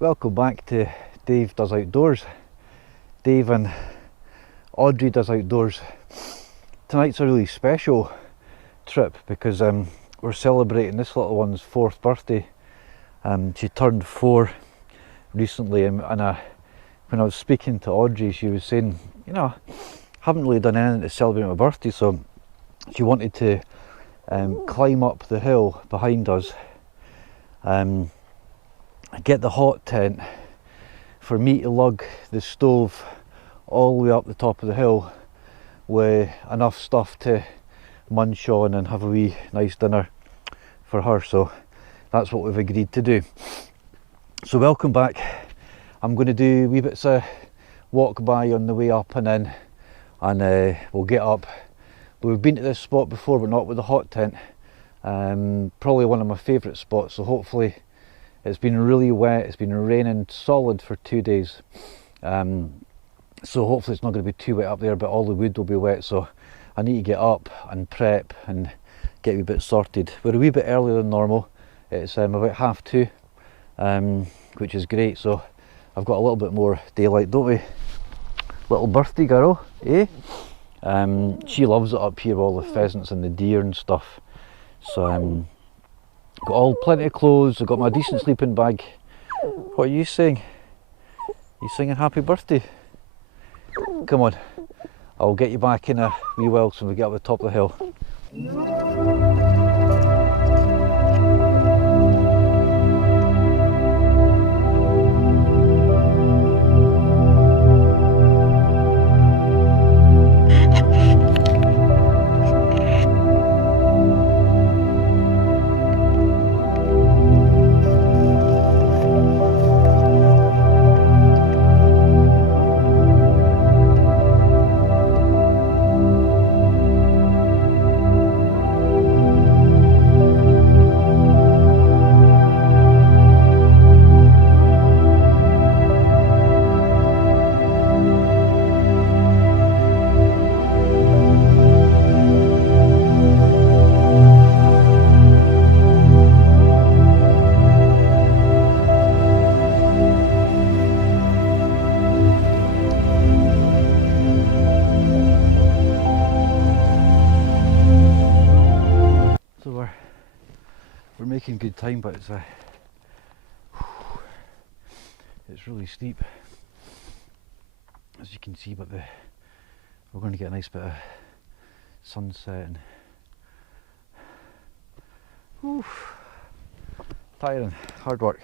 Welcome back to Dave Does Outdoors. Dave and Audrey Does Outdoors. Tonight's a really special trip because we're celebrating this little one's 4th birthday. She turned 4 recently, and when I was speaking to Audrey, she was saying, you know, I haven't really done anything to celebrate my birthday, so she wanted to climb up the hill behind us, get the hot tent for me to lug the stove all the way up the top of the hill with enough stuff to munch on and have a wee nice dinner for her. So that's what we've agreed to do. So welcome back. I'm going to do wee bits of walk by on the way up and in, and we'll get up. We've been to this spot before, but not with the hot tent. Probably one of my favourite spots, so hopefully. It's been really wet, it's been raining solid for 2 days, so hopefully it's not going to be too wet up there, but all the wood will be wet, so I need to get up and prep and get a wee bit sorted. We're a wee bit earlier than normal. It's about 2:30, which is great, so I've got a little bit more daylight, don't we? Little birthday girl, eh? She loves it up here with all the pheasants and the deer and stuff, so got plenty of clothes. I've got my decent sleeping bag. What are you saying? You singing happy birthday? Come on, I'll get you back in a wee while so we get up the top of the hill. We're making good time, but it's really steep, as you can see, but we're going to get a nice bit of sunset and tiring, hard work,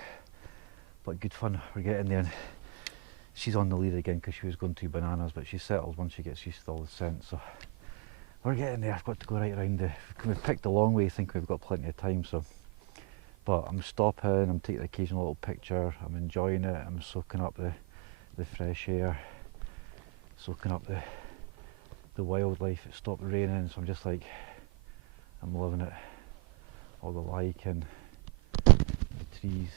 but good fun. We're getting there, and she's on the lead again because she was going too bananas, but she's settled once she gets used to all the scent, so we're getting there. I've got to go right around we've picked the long way, I think we've got plenty of time, so. But I'm stopping, I'm taking an occasional little picture, I'm enjoying it, I'm soaking up the fresh air, soaking up the wildlife. It stopped raining, so I'm just like, I'm loving it. All the lichen, the trees.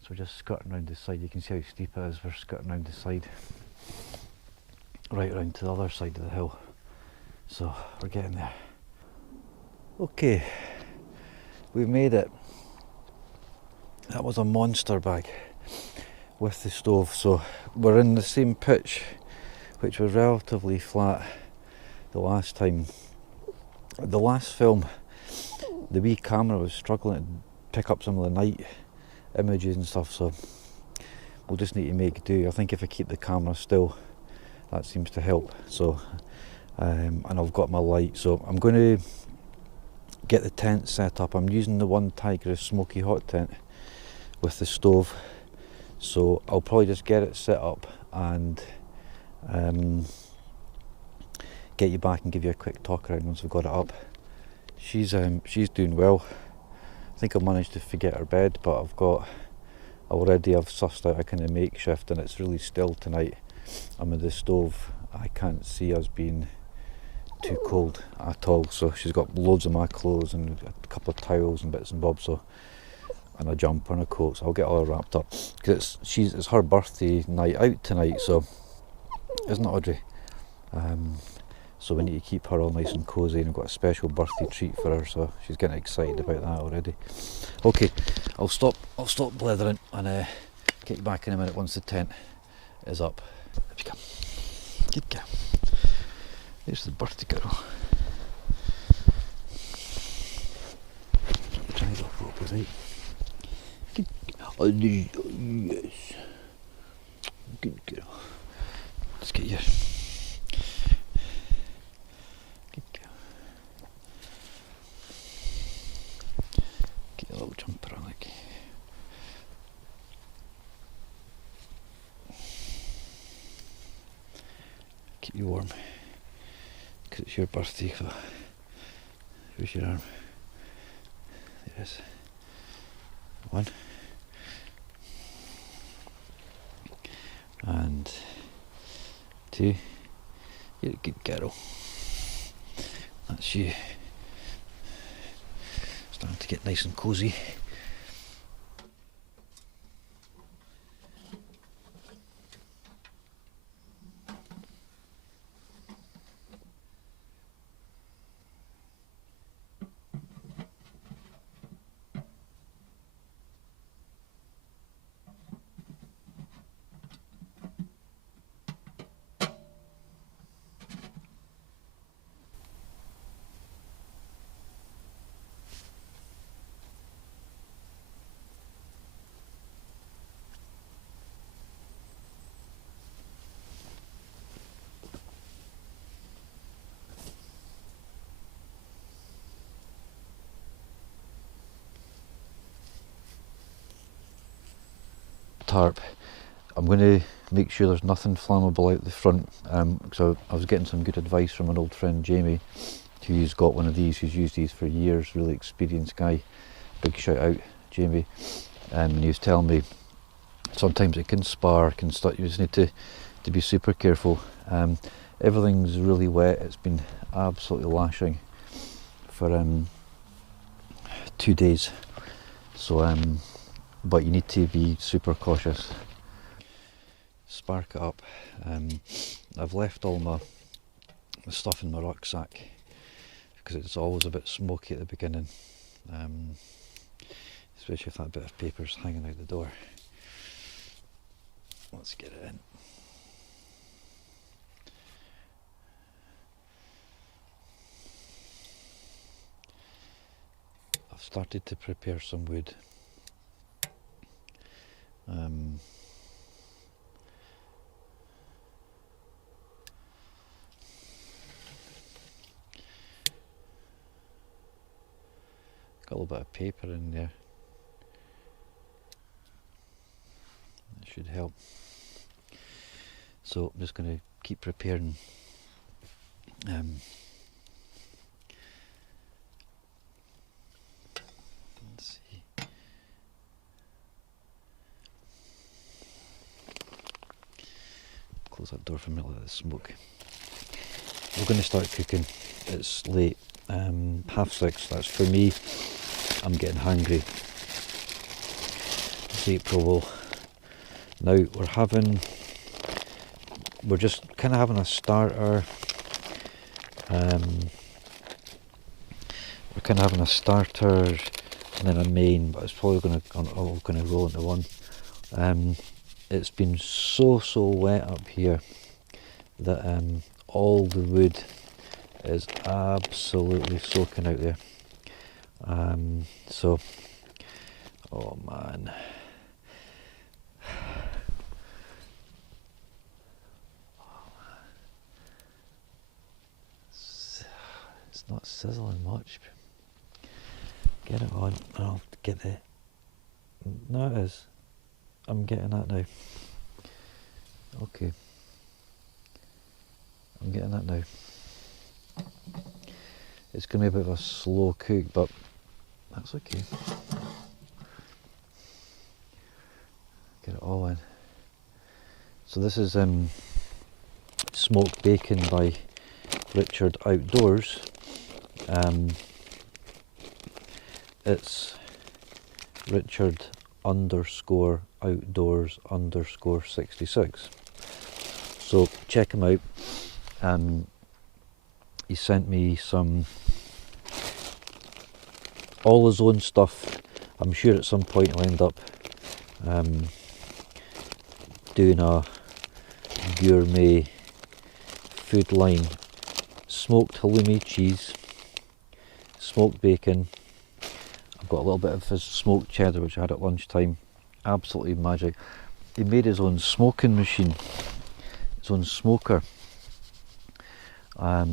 So we're just skirting around the side. You can see how steep it is. We're skirting around the side, right around to the other side of the hill. So we're getting there. Okay. We've made it. That was a monster bag with the stove, so we're in the same pitch, which was relatively flat the last time. The last film, the wee camera was struggling to pick up some of the night images and stuff, so we'll just need to make do. I think if I keep the camera still, that seems to help. So and I've got my light, so I'm going to get the tent set up. I'm using the one Tigris Smokey hot tent with the stove, so I'll probably just get it set up and get you back and give you a quick talk around once we've got it up. She's doing well. I think I've managed to forget her bed, but I've sussed out a kind of makeshift, and it's really still tonight. I'm at the stove. I can't see us being too cold at all, so she's got loads of my clothes and a couple of towels and bits and bobs, so, and a jumper and a coat, so I'll get all her wrapped up, because it's her birthday night out tonight, so isn't it, Audrey? So we need to keep her all nice and cosy, and I've got a special birthday treat for her, so she's getting excited about that already. Okay, I'll stop blethering and get you back in a minute once the tent is up. Up you come. Good girl. There's the birthday girl. Get your eyes off rope, right? Good girl. Oh, yes. Good girl. Let's get your... Good girl. Get a little jumper on, like. Keep you warm. Because it's your birthday, so where's your arm? There it is. 1 and 2. You're a good girl. That's you. Starting to get nice and cosy. Tarp. I'm going to make sure there's nothing flammable out the front, so I was getting some good advice from an old friend, Jamie, who's got one of these, who's used these for years, really experienced guy. Big shout out, Jamie. And he was telling me sometimes it can spark and stuff. You just need to be super careful. Everything's really wet. It's been absolutely lashing for 2 days, so but you need to be super cautious. Spark it up. I've left all my stuff in my rucksack because it's always a bit smoky at the beginning, especially if that bit of paper's hanging out the door. Let's get it in. I've started to prepare some wood. Got a little bit of paper in there. That should help. So I'm just going to keep preparing. Let's see. Close that door for a minute, let it smoke. We're going to start cooking. It's late, 6:30. That's for me. I'm getting hungry. It's April. Now we're just kind of having a starter. We're kind of having a starter and then a main, but it's probably going to roll into one. It's been so wet up here that all the wood is absolutely soaking out there. So, oh man. It's not sizzling much. Get it on. I'll get it. No, it is. I'm getting that now. Okay. getting that now. It's going to be a bit of a slow cook, but that's okay. Get it all in. So this is smoked bacon by Richard Outdoors. It's Richard_Outdoors_66. So check him out. He sent me all his own stuff. I'm sure at some point he'll end up doing a gourmet food line. Smoked halloumi cheese, smoked bacon. I've got a little bit of his smoked cheddar which I had at lunchtime. Absolutely magic. He made his own smoking machine, his own smoker at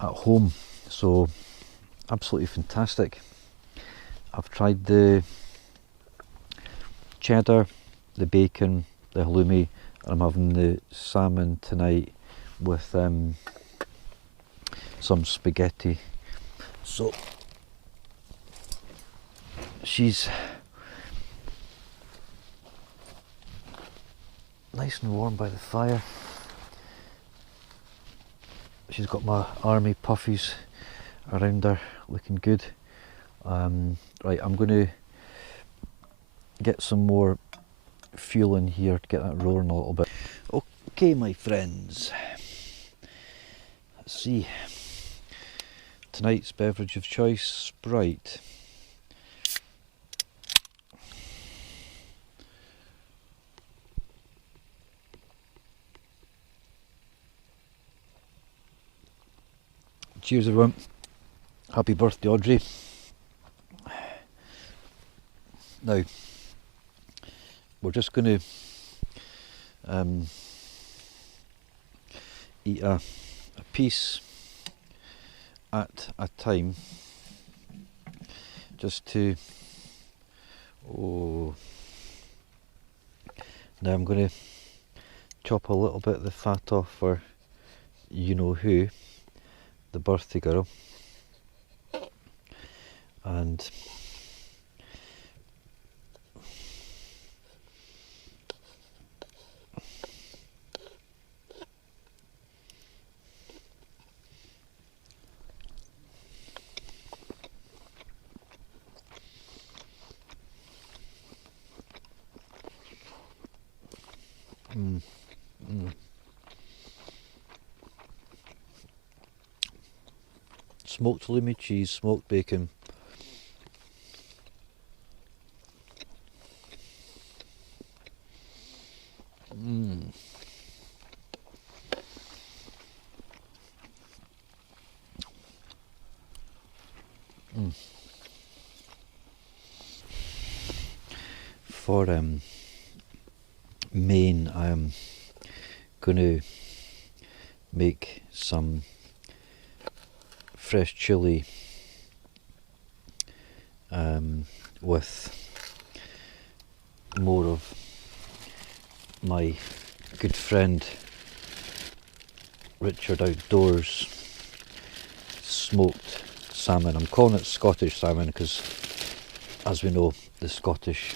home, so absolutely fantastic. I've tried the cheddar, the bacon, the halloumi, and I'm having the salmon tonight with some spaghetti. So she's nice and warm by the fire. She's got my army puffies around her, looking good. Right, I'm going to get some more fuel in here to get that roaring a little bit. Okay, my friends, let's see. Tonight's beverage of choice, Sprite. Cheers everyone. Happy birthday, Audrey. Now, we're just going to eat a piece at a time, just to, now I'm going to chop a little bit of the fat off for you know who, the birthday girl, and smoked halloumi cheese, smoked bacon. For main, I am going to make some fresh chilli with more of my good friend Richard Outdoors smoked salmon. I'm calling it Scottish salmon because, as we know, the Scottish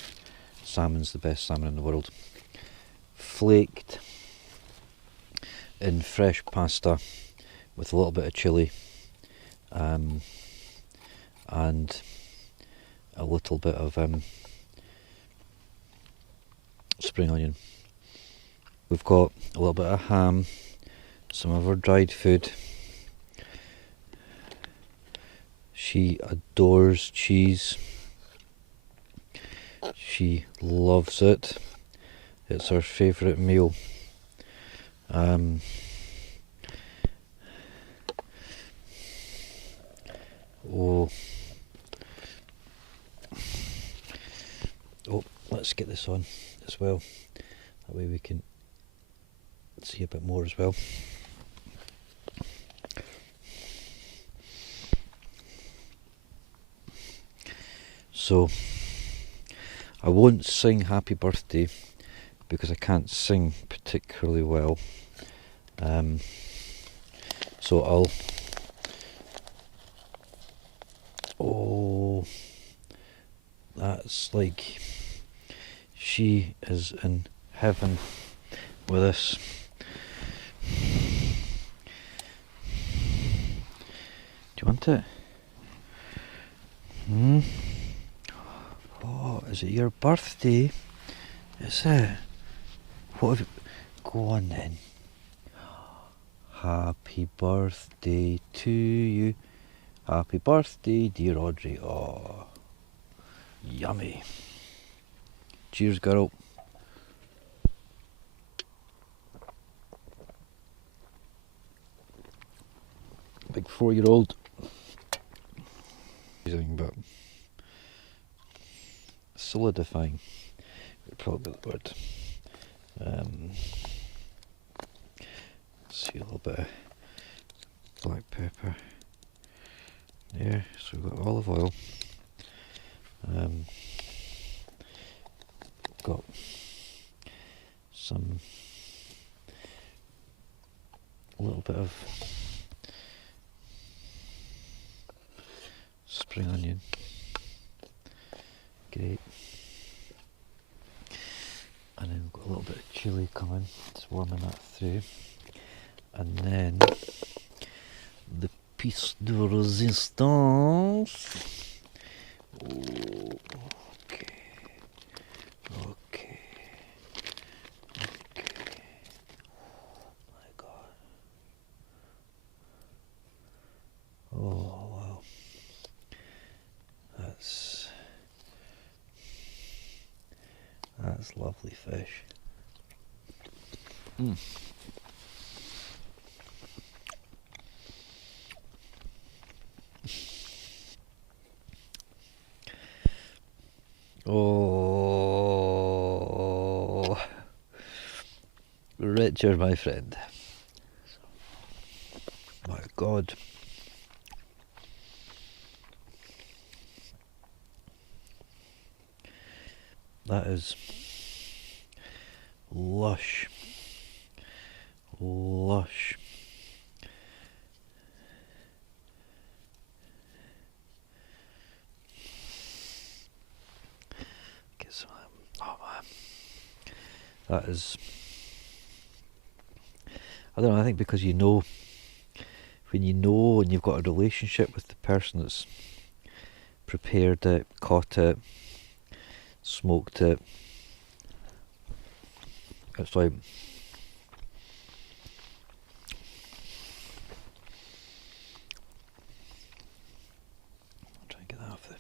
salmon's the best salmon in the world. Flaked in fresh pasta with a little bit of chilli and a little bit of spring onion. We've got a little bit of ham, some of our dried food. She adores cheese. She loves it. It's her favourite meal. Let's get this on as well. That way we can see a bit more as well. So I won't sing happy birthday because I can't sing particularly well. So I'll... Oh, that's like she is in heaven with us. Do you want it? Oh, is it your birthday? Is it? What have you... Go on then. Happy birthday to you. Happy birthday, dear Audrey. Oh, yummy. Cheers, girl. Big 4-year-old. But solidifying would probably be the word. See a little bit of black pepper there. So we've got olive oil. Got some, a little bit of spring onion. Great. And then we've got a little bit of chilli coming, just warming that through. And then the piece de resistance. Okay. Okay. Okay. Oh my God. Oh wow. That's lovely fish. Oh, Richard, my friend. My God. That is lush. Lush. Get some. Oh man. That is. I don't know, I think because you know, when you know and you've got a relationship with the person that's prepared it, caught it, smoked it, it's like I'll try and get that off the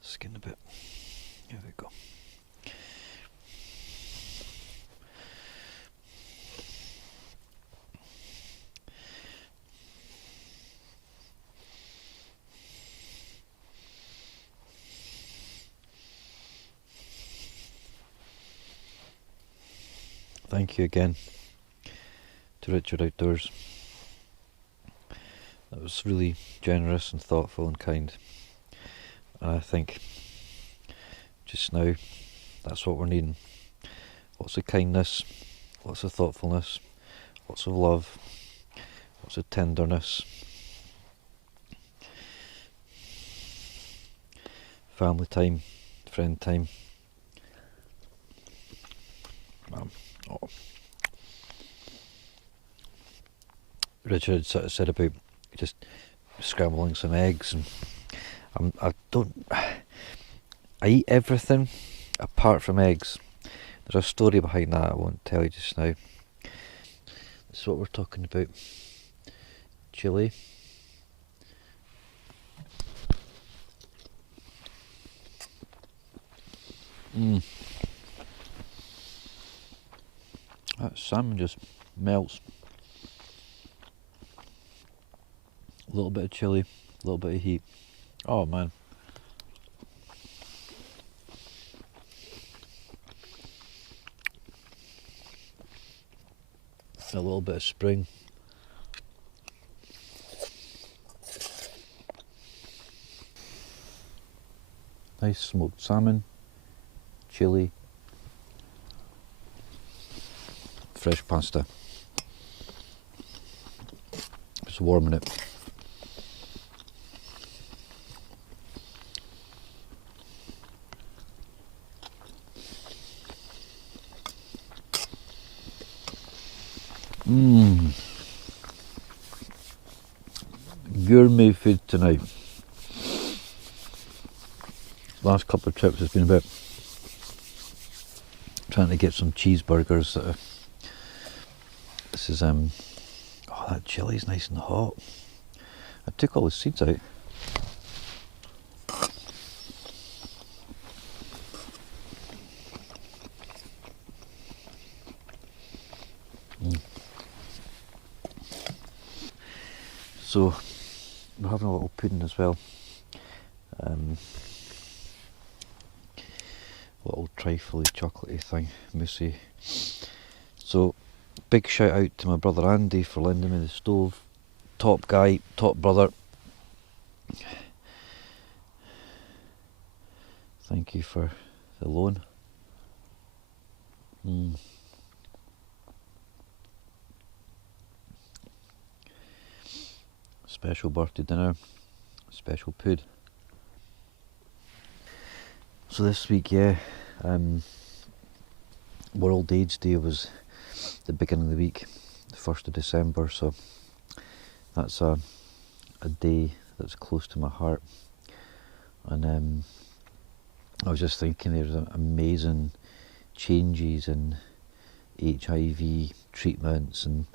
skin a bit. There we go. Thank you again to Richard Outdoors. That was really generous and thoughtful and kind. And I think just now that's what we're needing. Lots of kindness, lots of thoughtfulness, lots of love, lots of tenderness, family time, friend time. Oh. Richard sort of said about just scrambling some eggs, and I eat everything apart from eggs. There's a story behind that I won't tell you just now. This is what we're talking about. Chili. That salmon just melts. A little bit of chili, a little bit of heat. Oh man. A little bit of spring. Nice smoked salmon, chili, fresh pasta. Just warming it. Gourmet food tonight. Last couple of trips has been about trying to get some cheeseburgers. This is oh, that chili's nice and hot. I took all the seeds out. So we're having a little pudding as well. Little trifly chocolatey thing, moussey. So big shout out to my brother Andy for lending me the stove. Top guy, top brother. Thank you for the loan. Special birthday dinner, special pud. So this week, yeah, World AIDS Day was the beginning of the week, the 1st of December, so that's a day that's close to my heart. And I was just thinking there's amazing changes in HIV treatments, and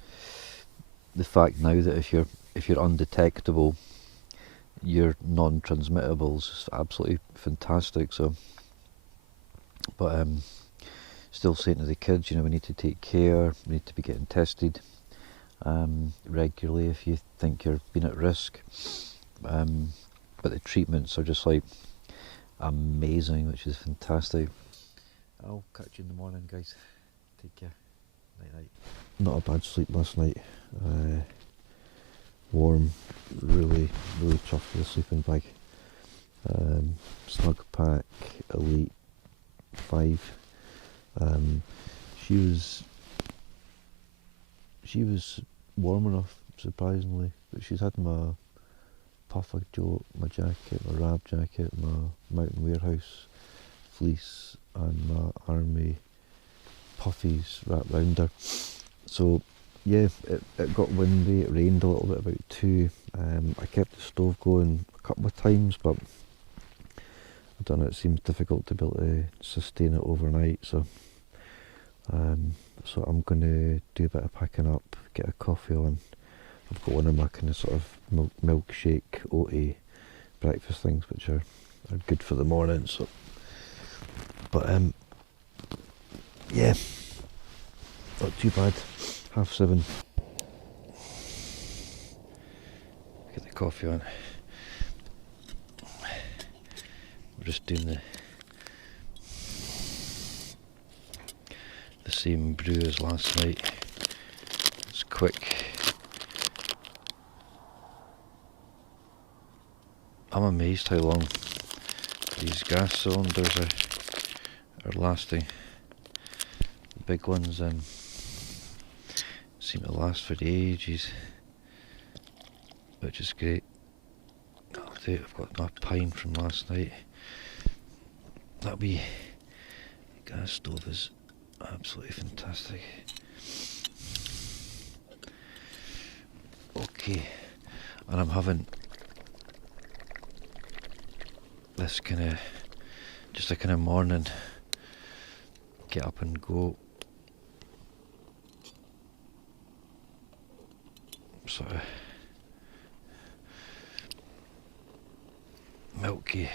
the fact now that if you're undetectable, you're non-transmittable is absolutely fantastic. So, but still saying to the kids, you know, we need to take care, we need to be getting tested regularly if you think you're being at risk. But the treatments are just like amazing, which is fantastic. I'll catch you in the morning, guys. Take care. Night night. Not a bad sleep last night. Warm, really chuffed with the sleeping bag. Snugpak Elite 5. She was warm enough, surprisingly, but she's had my puffer coat, my jacket, my rab jacket, my Mountain Warehouse fleece, and my army puffies wrapped round her. So yeah, it got windy, it rained a little bit about 2. I kept the stove going a couple of times, but I don't know, it seems difficult to be able to sustain it overnight, so I'm going to do a bit of packing up, get a coffee on. I've got one of my kind of sort of milkshake, oaty breakfast things, which are good for the morning, so, but yeah, not too bad. 7:30. Get the coffee on. We're just doing the same brew as last night. It's quick. I'm amazed how long these gas cylinders are lasting. The big ones seem to last for ages, which is great. I've got my pine from last night. That wee gas stove is absolutely fantastic. Okay, and I'm having this just a kind of morning get up and go sort of milky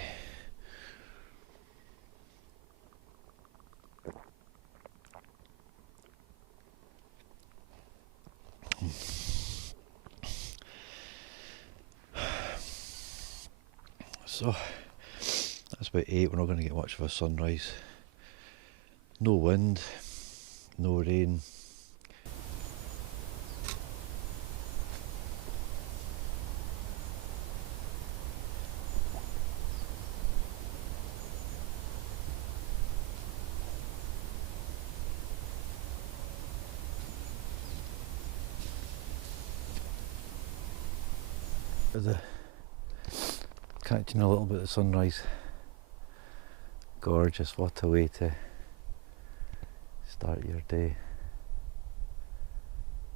so that's about 8. We're not going to get much of a sunrise. No wind, no rain. of the catching a little bit of sunrise. Gorgeous, what a way to start your day.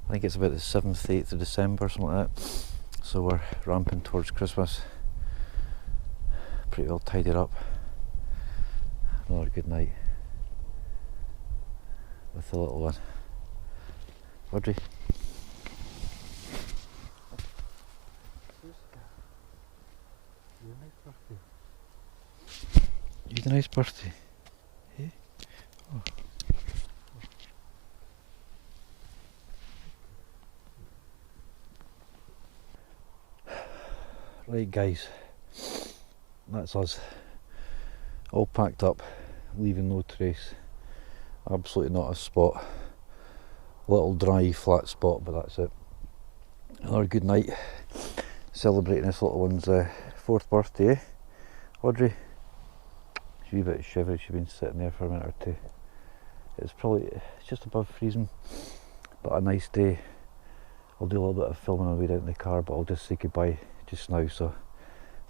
I think it's about the 7th, 8th of December, something like that. So we're ramping towards Christmas. Pretty well tidied up. Another good night with the little one. Audrey. You had a nice birthday. Eh? Oh. Right guys, that's us. All packed up, leaving no trace. Absolutely not a spot. Little dry flat spot, but that's it. Another good night. Celebrating this little one's 4th birthday, eh? Audrey? She's a wee bit shivery, she's been sitting there for a minute or two. It's just above freezing, but a nice day. I'll do a little bit of filming on the way down in the car, but I'll just say goodbye just now. So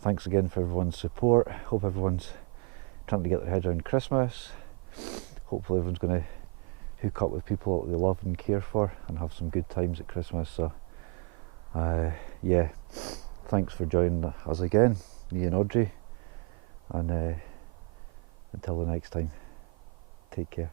thanks again for everyone's support. Hope everyone's trying to get their head around Christmas. Hopefully everyone's going to hook up with people that they love and care for and have some good times at Christmas. So yeah, thanks for joining us again, me and Audrey, and until the next time, take care.